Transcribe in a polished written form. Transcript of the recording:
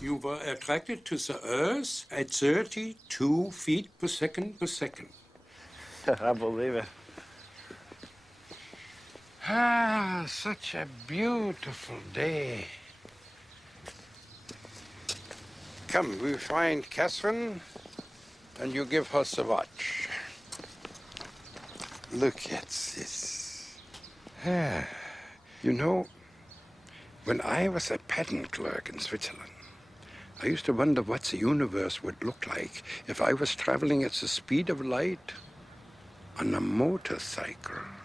You were attracted to the Earth at 32 feet per second per second. I believe it. Ah, such a beautiful day. Come, we find Catherine, and you give her the watch. Look at this. Ah, you know, when I was a patent clerk in Switzerland, I used to wonder what the universe would look like if I was traveling at the speed of light on a motorcycle.